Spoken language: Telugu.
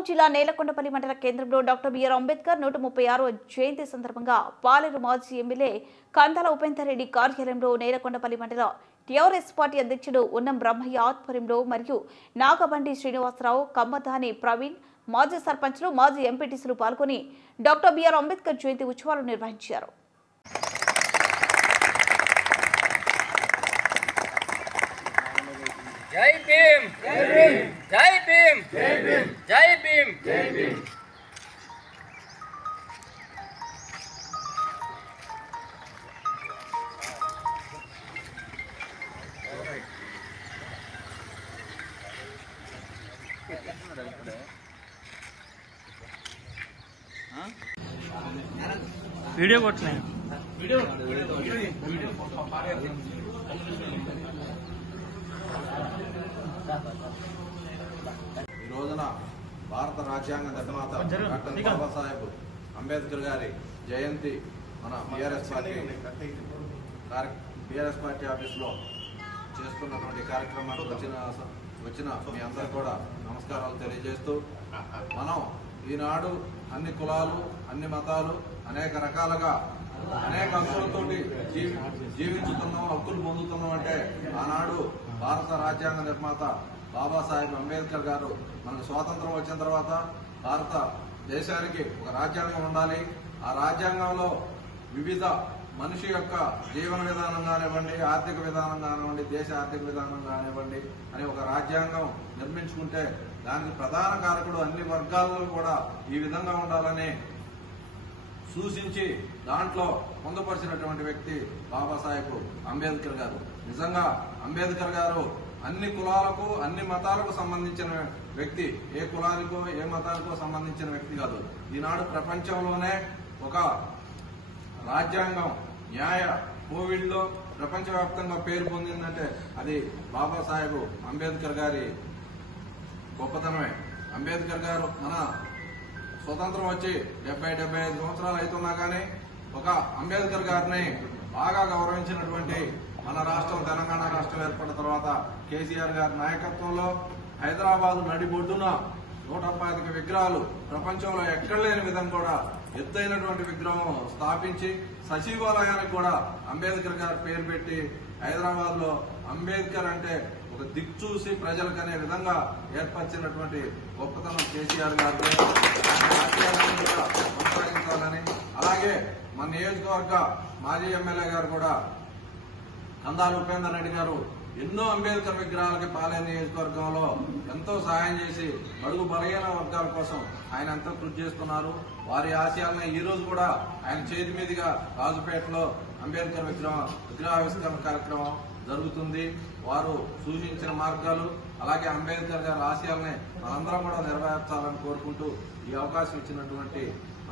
ఖమ్మం జిల్లా నేలకొండపల్లి మండల కేంద్రంలో డాక్టర్ బిఆర్ అంబేద్కర్ 136వ జయంతి సందర్భంగా పాలేరు మాజీ ఎమ్మెల్యే కందాల ఉపేందర్ రెడ్డి కార్యాలయంలో నేలకొండపల్లి మండల టీఆర్ఎస్ పార్టీ అధ్యక్షుడు ఉన్నం బ్రహ్మయ్య ఆధ్వర్యంలో మరియు నాగబండి శ్రీనివాసరావు, కమ్మదాని ప్రవీణ్, మాజీ సర్పంచ్లు, మాజీ ఎంపీటీసీలు పాల్గొని డాక్టర్ బిఆర్ అంబేద్కర్ జయంతి ఉత్సవాలు నిర్వహించారు. జై భీమ్, జై భీమ్, జై భీమ్, జై భీమ్. వీడియో కొట్టినా ఈ రోజున భారత రాజ్యాంగ నిర్మాత డాక్టర్ బాబాసాహెబ్ అంబేద్కర్ గారి జయంతి మన బీఆర్ఎస్ పార్టీ ఆఫీసులో చేస్తున్నటువంటి కార్యక్రమానికి వచ్చిన మీ అందరూ కూడా నమస్కారాలు తెలియజేస్తూ, మనం ఈనాడు అన్ని కులాలు, అన్ని మతాలు, అనేక రకాలుగా అనేక హక్కులతోటి జీవించుతున్నాం, హక్కులు పొందుతున్నాం. అంటే ఆనాడు భారత రాజ్యాంగ నిర్మాత బాబాసాహెబ్ అంబేద్కర్ గారు మనకు స్వాతంత్రం వచ్చిన తర్వాత భారత దేశానికి ఒక రాజ్యాంగం ఉండాలి, ఆ రాజ్యాంగంలో వివిధ మనిషి యొక్క జీవన విధానం కానివ్వండి, ఆర్థిక విధానం కానివ్వండి, దేశ ఆర్థిక విధానం కానివ్వండి అని ఒక రాజ్యాంగం నిర్మించుకుంటే దానికి ప్రధాన కారకుడు అన్ని వర్గాలలో కూడా ఈ విధంగా ఉండాలని సూచించి దాంట్లో పొందుపరిచినటువంటి వ్యక్తి బాబాసాహెబ్ అంబేద్కర్ గారు. నిజంగా అంబేద్కర్ గారు అన్ని కులాలకు, అన్ని మతాలకు సంబంధించిన వ్యక్తి, ఏ కులానికో ఏ మతానికో సంబంధించిన వ్యక్తి కాదు. ఈనాడు ప్రపంచంలోనే ఒక రాజ్యాంగం న్యాయ కోవిడ్లో ప్రపంచవ్యాప్తంగా పేరు పొందిందంటే అది బాబాసాహెబ్ అంబేద్కర్ గారి గొప్పతనమే. అంబేద్కర్ గారు మన స్వతంత్రం వచ్చి 70-75 సంవత్సరాలు అవుతున్నా కానీ ఒక అంబేద్కర్ గారిని బాగా గౌరవించినటువంటి మన రాష్ట్రం, తెలంగాణ రాష్ట్రం ఏర్పడిన తర్వాత కేసీఆర్ గారి నాయకత్వంలో హైదరాబాద్ నడిబొడ్డున 125 విగ్రహాలు, ప్రపంచంలో ఎక్కడ లేని విధంగా కూడా ఎత్తైనటువంటి విగ్రహం స్థాపించి సచివాలయానికి కూడా అంబేద్కర్ గారి పేరు పెట్టి హైదరాబాద్ లో అంబేద్కర్ అంటే ఒక దిక్చూసి ప్రజలకనే విధంగా ఏర్పరిచినటువంటి గొప్పతనం కేసీఆర్ గారు కొనసాగించాలని, అలాగే మన నియోజకవర్గ మాజీ ఎమ్మెల్యే గారు కూడా కందాల ఉపేందర్ రెడ్డి గారు ఎన్నో అంబేద్కర్ విగ్రహాలకి పాలేరు నియోజకవర్గంలో ఎంతో సహాయం చేసి బడుగు బలహీన వర్గాల కోసం ఆయన ఎంతో కృషి చేస్తున్నారు. వారి ఆశయాలను ఈ రోజు కూడా ఆయన చేతి మీదుగా రాజుపేటలో అంబేద్కర్ విగ్రహావిష్కరణ కార్యక్రమం జరుగుతుంది. వారు సూచించిన మార్గాలు, అలాగే అంబేద్కర్ గారి ఆశయాలని మనందరం కూడా నెరవేర్చాలని కోరుకుంటూ ఈ అవకాశం ఇచ్చినటువంటి